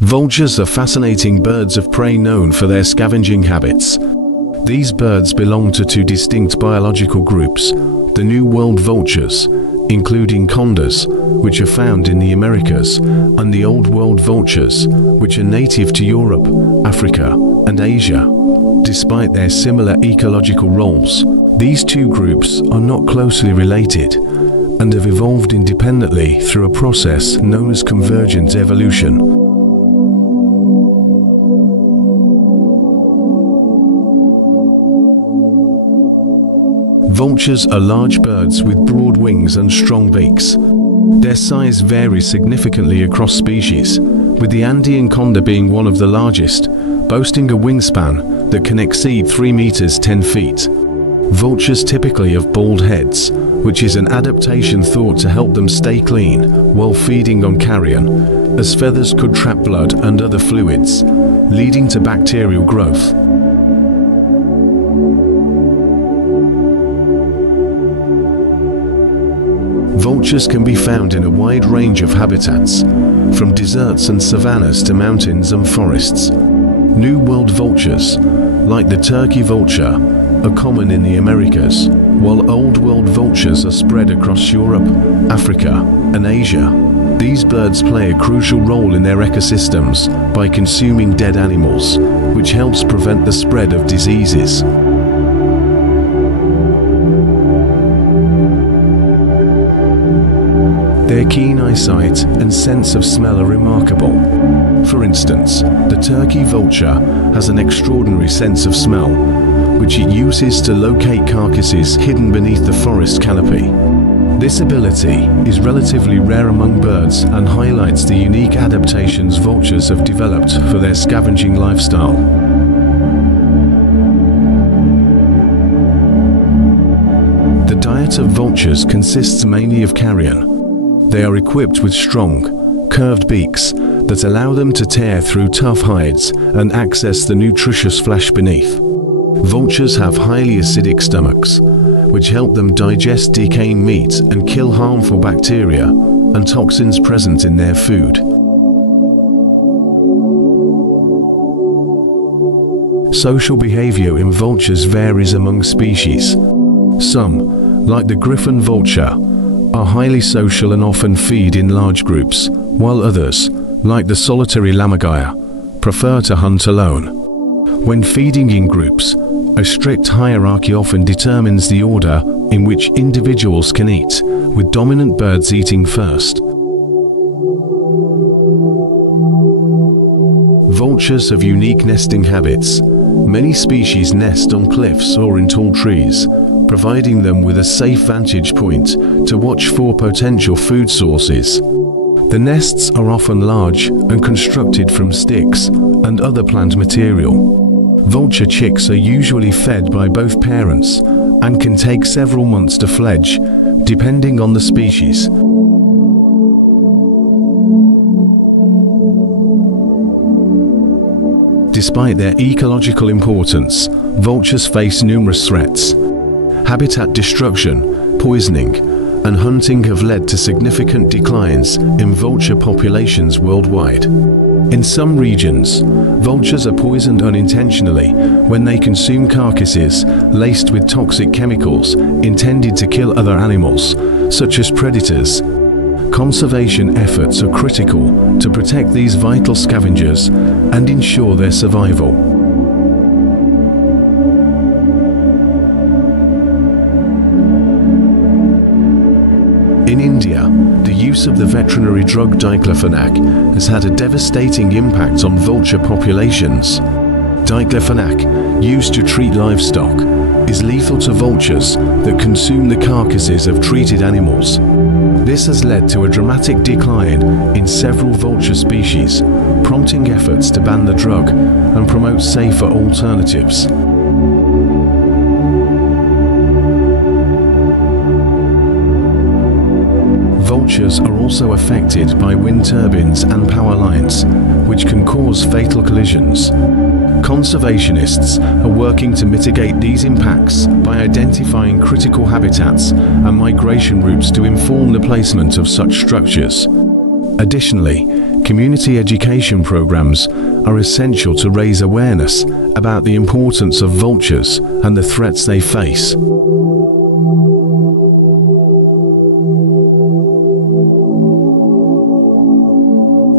Vultures are fascinating birds of prey known for their scavenging habits. These birds belong to two distinct biological groups, the New World vultures, including condors, which are found in the Americas, and the Old World vultures, which are native to Europe, Africa, and Asia. Despite their similar ecological roles, these two groups are not closely related and have evolved independently through a process known as convergent evolution. Vultures are large birds with broad wings and strong beaks. Their size varies significantly across species, with the Andean condor being one of the largest, boasting a wingspan that can exceed 3 meters 10 feet. Vultures typically have bald heads, which is an adaptation thought to help them stay clean while feeding on carrion, as feathers could trap blood and other fluids, leading to bacterial growth. Vultures can be found in a wide range of habitats, from deserts and savannas to mountains and forests. New World vultures, like the turkey vulture, are common in the Americas, while Old World vultures are spread across Europe, Africa, and Asia. These birds play a crucial role in their ecosystems by consuming dead animals, which helps prevent the spread of diseases. Their keen eyesight and sense of smell are remarkable. For instance, the turkey vulture has an extraordinary sense of smell, which it uses to locate carcasses hidden beneath the forest canopy. This ability is relatively rare among birds and highlights the unique adaptations vultures have developed for their scavenging lifestyle. The diet of vultures consists mainly of carrion. They are equipped with strong, curved beaks that allow them to tear through tough hides and access the nutritious flesh beneath. Vultures have highly acidic stomachs, which help them digest decaying meat and kill harmful bacteria and toxins present in their food. Social behavior in vultures varies among species. Some, like the Griffon vulture, are highly social and often feed in large groups, while others, like the solitary lammergeier, prefer to hunt alone. When feeding in groups, a strict hierarchy often determines the order in which individuals can eat, with dominant birds eating first. Vultures have unique nesting habits. Many species nest on cliffs or in tall trees, providing them with a safe vantage point to watch for potential food sources. The nests are often large and constructed from sticks and other plant material. Vulture chicks are usually fed by both parents and can take several months to fledge, depending on the species. Despite their ecological importance, vultures face numerous threats. Habitat destruction, poisoning, and hunting have led to significant declines in vulture populations worldwide. In some regions, vultures are poisoned unintentionally when they consume carcasses laced with toxic chemicals intended to kill other animals, such as predators. Conservation efforts are critical to protect these vital scavengers and ensure their survival. In India, the use of the veterinary drug diclofenac has had a devastating impact on vulture populations. Diclofenac, used to treat livestock, is lethal to vultures that consume the carcasses of treated animals. This has led to a dramatic decline in several vulture species, prompting efforts to ban the drug and promote safer alternatives. Vultures are also affected by wind turbines and power lines, which can cause fatal collisions. Conservationists are working to mitigate these impacts by identifying critical habitats and migration routes to inform the placement of such structures. Additionally, Community education programs are essential to raise awareness about the importance of vultures and the threats they face.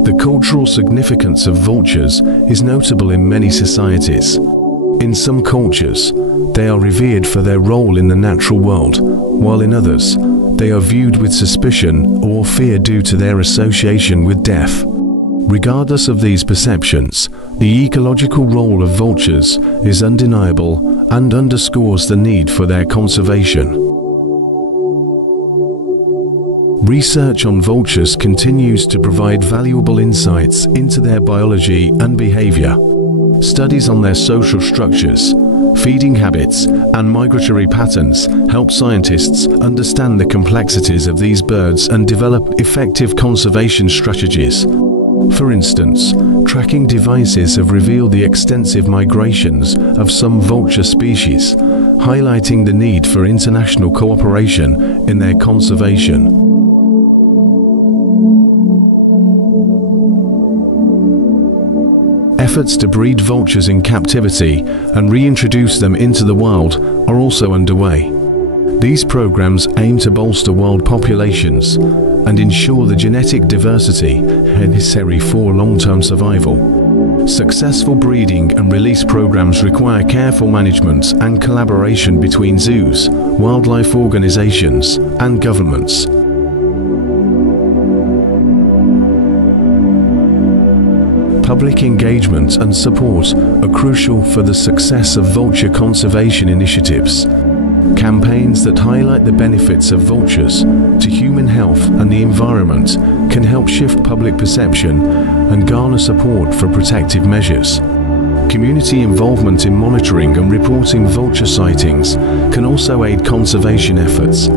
The cultural significance of vultures is notable in many societies. In some cultures, they are revered for their role in the natural world, while in others, they are viewed with suspicion or fear due to their association with death. Regardless of these perceptions, the ecological role of vultures is undeniable and underscores the need for their conservation. Research on vultures continues to provide valuable insights into their biology and behavior. Studies on their social structures, feeding habits, and migratory patterns help scientists understand the complexities of these birds and develop effective conservation strategies. For instance, tracking devices have revealed the extensive migrations of some vulture species, highlighting the need for international cooperation in their conservation. Efforts to breed vultures in captivity and reintroduce them into the wild are also underway. These programs aim to bolster wild populations and ensure the genetic diversity necessary for long-term survival. Successful breeding and release programs require careful management and collaboration between zoos, wildlife organizations, and governments. Public engagement and support are crucial for the success of vulture conservation initiatives. Campaigns that highlight the benefits of vultures to human health and the environment can help shift public perception and garner support for protective measures. Community involvement in monitoring and reporting vulture sightings can also aid conservation efforts.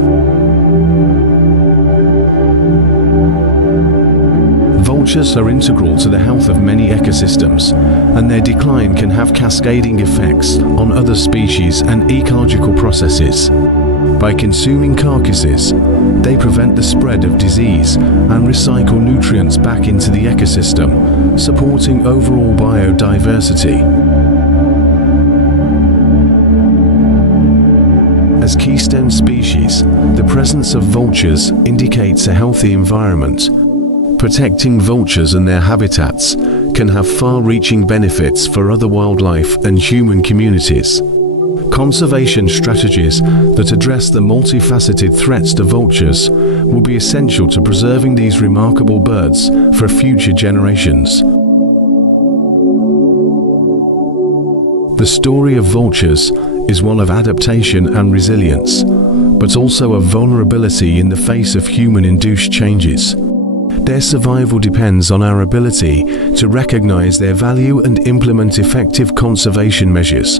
Vultures are integral to the health of many ecosystems, and their decline can have cascading effects on other species and ecological processes. By consuming carcasses, they prevent the spread of disease and recycle nutrients back into the ecosystem, supporting overall biodiversity. As keystone species, the presence of vultures indicates a healthy environment. Protecting vultures and their habitats can have far-reaching benefits for other wildlife and human communities. Conservation strategies that address the multifaceted threats to vultures will be essential to preserving these remarkable birds for future generations. The story of vultures is one of adaptation and resilience, but also of vulnerability in the face of human-induced changes. Their survival depends on our ability to recognize their value and implement effective conservation measures.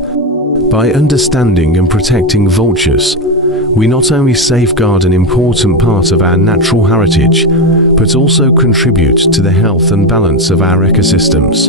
By understanding and protecting vultures, we not only safeguard an important part of our natural heritage, but also contribute to the health and balance of our ecosystems.